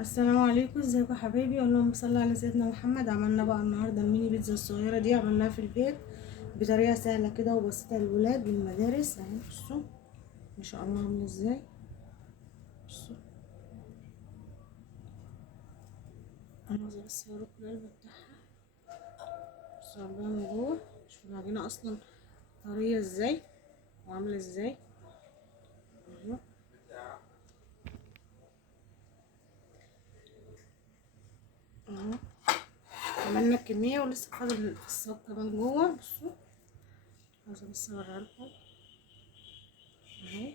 السلام عليكم، ازيكم يا حبايبي؟ اللهم صل على سيدنا محمد. عملنا بقى النهارده الميني بيتزا الصغيره دي، عملناها في البيت بطريقه سهله كده وبسيطه للولاد بالمدارس اهي. بصوا ما شاء الله عامله ازاي. بصوا انا عايزه بس اوريكم القلب بتاعها. بصوا عاملاها من جوه، شوفوا العجينه اصلا طريه ازاي وعامله ازاي اهو. اهو عملنا الكميه ولسه فاضل في الصاج كمان جوه. بصوا عايزه بس اوريها لكم اهي.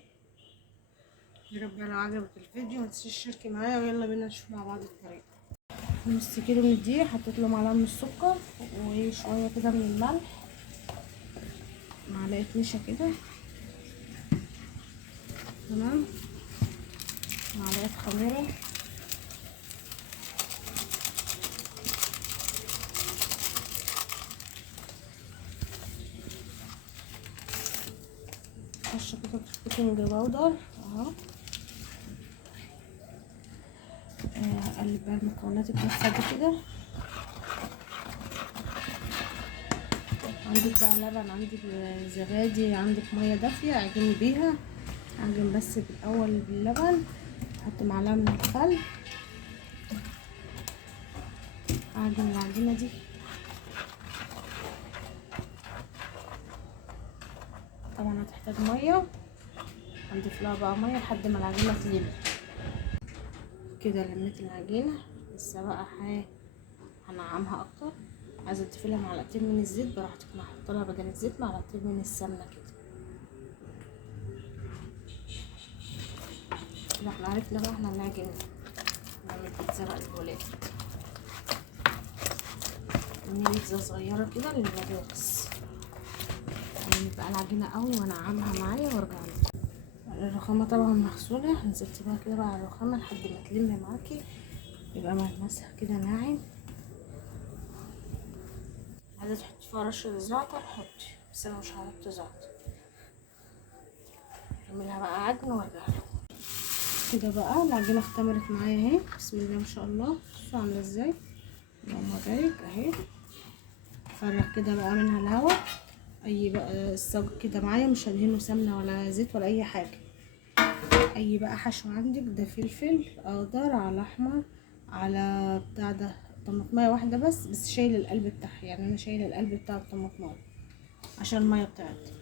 يا رب لو عجبك الفيديو متنسيش تشتركي معايا، ويلا بينا نشوف مع بعض الطريقه. نص كيلو من الدقيق، حطيت له معلقه من السكر وشويه كده من الملح، معلقه نشا كده تمام، معلقه خميره، رشه كده بيكنج باودر اهو. اقلب بقى المكونات الجافه دي كده. عندك بقى لبن، عندك زبادي، عندك ميه دافيه اعجني بيها. اعجن بس بالاول باللبن، احط معلقه من الخل، اعجن العجينه دي. طبعا هتحتاج ميه، هنضيف لها بقى ميه لحد ما العجينه تلم كده. لميت العجينه، لسه بقى هنعمها اكتر. عايزه تضيفي لها معلقتين من الزيت براحتك، انا هحط لها بدل الزيت معلقتين من السمنه كده. كده احنا عرفنا بقى احنا هنعجن، نعمل بيتزا بقى للولاد، نعمل بيتزا صغيره كده للمدارس. هعمل بقى العجينه قوي وانعمها معايا وارجع لكم. الرخامه طبعا مغسوله، نزلت بقى كده بقى على الرخامه لحد ما تلم معاكي، يبقى ملمسها كده ناعم. عايزه تحطي فيها رشه زعتر حطي، بس انا مش هحط زعتر. اعملها بقى عجن وارجع لكم. كده بقى العجينه اختمرت معايا اهي، بسم الله ما شاء الله. بصوا عامله ازاي، اللهم بارك اهي. فرغ كده بقى منها الهواء. اي بقى الصاج كده معايا مش هدهنه سمنه ولا زيت ولا اي حاجه. اي بقى حشو عندك، ده فلفل اخضر على احمر على بتاع ده طماطميه واحده بس شايل القلب بتاعها، يعني انا شايله القلب بتاع الطماطميه عشان الميه بتاعتي.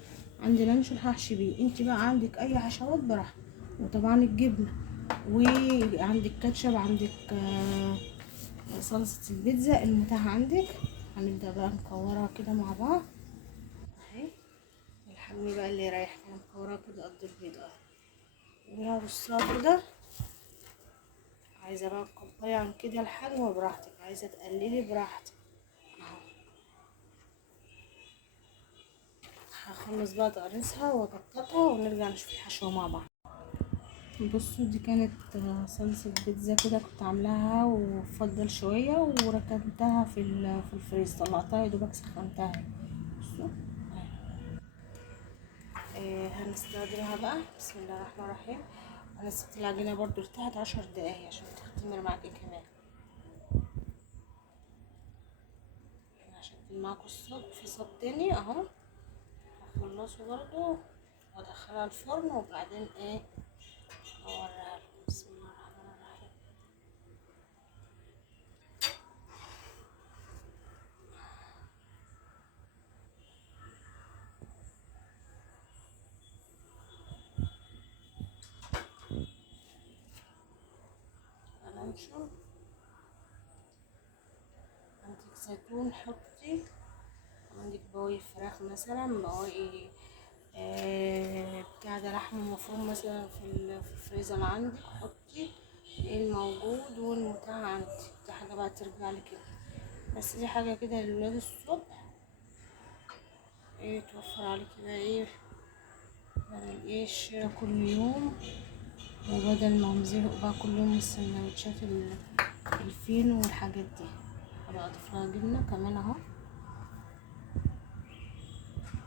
عندي لانشون هحشي بيه، انت بقى عندك اي حشوات براحتك. وطبعا الجبنه، وعندك كاتشب، عندك صلصه البيتزا المتاحه عندك. هنبدا بقى نكورها كده مع بعض اهي. الحجم بقى اللي يريح، انا مكورها كده قد البيض اهي. وهرصها كده. عايزه بقى تكبري عن كده الحجم براحتك، عايزه تقللي براحتك اهو. هخلص بقى تقريصها واقطعها ونرجع نشوف الحشوه مع بعض. بصوا دي كانت صلصة بيتزا كده، كنت عاملاها وفضل شوية وركنتها في الفريز، طلعتها يا دوبك سخنتها. بصوا هنستخدمها بقى. بسم الله الرحمن الرحيم. انا سبت العجينة برضو ارتاحت 10 دقايق عشان تختمر معاكي كمان، عشان معاكوا الصاج في صاج تاني اهو. هخلصه برضو وادخلها الفرن وبعدين ايه اوريها لكم. بسم الله الرحمن الرحيم. هننشر، عندك زيتون حطي، عندك بواقي فراخ مثلا، بواقي بتاع ده لحم مفروم مثلا في الفريزر عندك حطي الموجود والمتاح عندي. دي حاجة بقى ترجع لك كده، بس دي حاجة كده للولاد الصبح ايه توفر عليكي بقى ايه بدل ايه الشراء كل يوم، وبدل ما نزهق بقى كل يوم من السندوتشات الفينو والحاجات دي. هبقى اضيف لها جبنة كمان اهو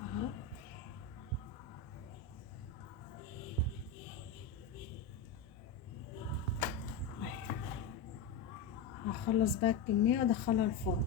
اهو. هخلص بقى الكمية وادخلها الفرن.